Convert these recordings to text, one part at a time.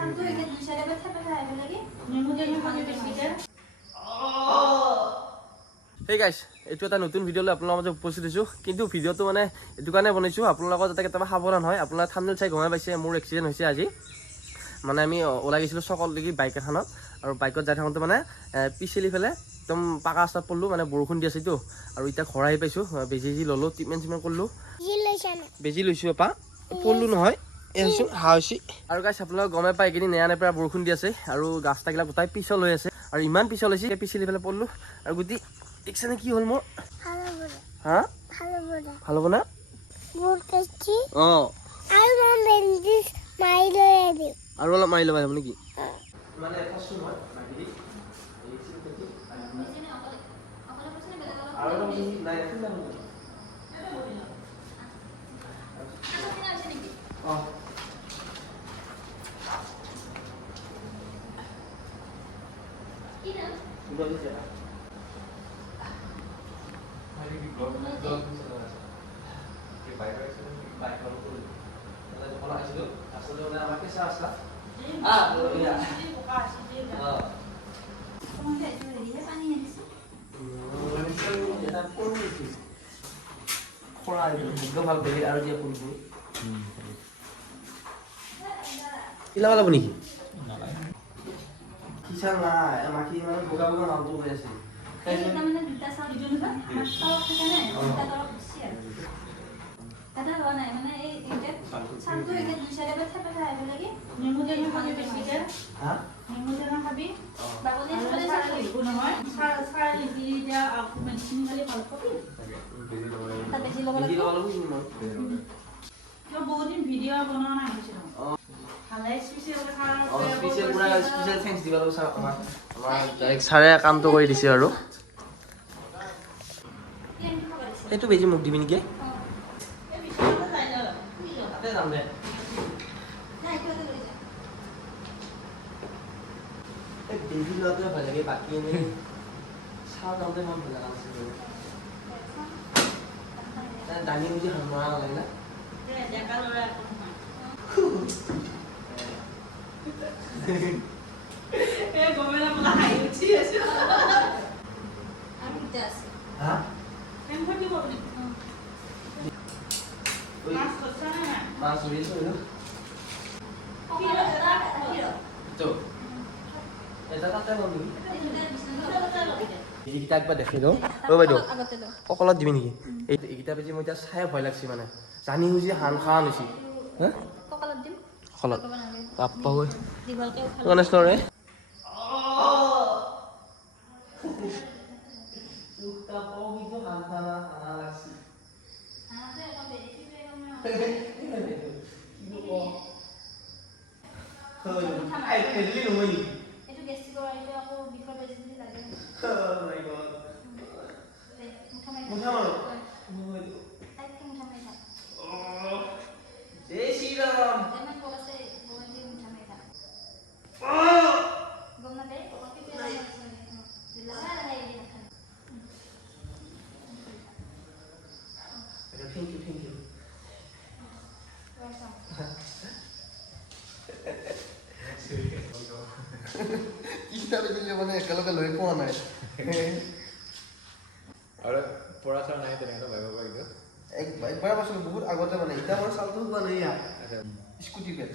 Hey guys, এইটো এটা নতুন ভিডিঅ' লৈ আপোনালোকৰ মাজত উপস্থিত হৈছোঁ কিন্তু ভিডিঅ'টো মানে এইটো কাৰণে বনাইছোঁ আপোনালোকৰ যাতে কেতিয়াবা সাৱধান হয় আপোনাৰ থাম্বনেইল চাই গমাই পাইছে মোৰ এক্সিডেণ্ট হৈছে আজি মানে আমি ওলাই গৈছিলোঁ চকল দেখি বাইক এখনত আৰু বাইকত যাই থাকোঁতে মানে পিছলি ফেলে একদম পাকা ৰাস্তাত পড়লোঁ মানে বৰষুণ দি আছেতো আৰু এতিয়া ঘৰ আহি পাইছোঁ বেজি ল'লোঁ ট্ৰিটমেণ্ট কৰিলোঁ বেজি লৈছোঁ আপা পড়লোঁ নহয় এছোঁ হাওচি আৰু গাইছ আপোনালোকে গমে পাই এইকেইদিন নেৰা নেপেৰা বৰষুণ দি আছে আৰু ৰাস্তাবিলাক গোটাই পিছল হৈ আছে আৰু ইমান পিছল হৈছে পিছলি ফেলে পড়লোঁ আৰু গোটেই দেখিছেনে কি হ'ল মোৰ হা ভাল হ'ব না অঁ আৰু অলপ মাৰি ল'বা নেকি মানে ভাল বেলি আৰু দিয়ে ফুলবোৰ কিলাব যাব নেকি কিসাৰ নাই মাখি মানে বগা বগা নামটো হৈ আছে ছাৰে কামটো কৰি দিছে আৰু সেইটো বেজি মোক দিবি নেকি বেজি লোৱাটোৱে ভাল লাগে বাকী এনেই চাহ যাওঁতে মন ভাল লগা নাছিল দানি বুজি মৰা নালাগে না একবাৰ দেখি দিওঁ অ' বাইদেউ কঁকলত দিবি নেকি এইকেইটা বেজি মই এতিয়া চাই ভয় লাগছে মানে জানি বুজি হান খান হৈছি কঁকলত বাপ্পা গৈ গণেশ নৰে মানে একেলগে লৈ পোৱা নাই আৰু পৰা চাল নাই তেনেকৈ ভাবিব পাৰিব একবাৰ পাইছিলোঁ বহুত আগতে মানে এতিয়া মোৰ চালটো পোৱা নাই স্কুটি পেট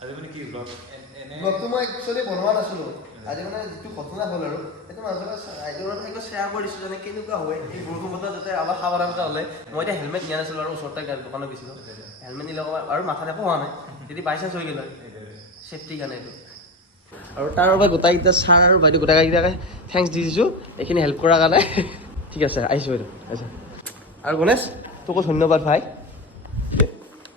আজি মানে কি ব্লগটো মই একচুৱেলি বনোৱা নাছিলোঁ আজি মানে যিটো ঘটনা হ'ল আৰু সেইটো মাজতে আইডিয়াত শ্বেয়াৰ কৰি দিছোঁ যেনে কেনেকুৱা হয় এই বৰষুণ বতৰ যাতে অলপ সাৱধানতা হ'লে মই এতিয়া হেলমেট নিয়া নাছিলোঁ আৰু ওচৰতে দোকানত গৈছিলোঁ হেলমেট নিলে আৰু মাথাত একো হোৱা নাই যদি বাই চান্স হৈ গ'ল হয় ছেফটিৰ কাৰণে এইটো আৰু তাৰ বাবে গোটাইকেইটা ছাৰ আৰু বাইদেউ গোটাইকেইটাকে থেংকছ দি দিছোঁ এইখিনি হেল্প কৰাৰ কাৰণে ঠিক আছে আহিছোঁ বাইদেউ আচ্ছা আৰু গণেশ তোকো ধন্যবাদ ভাই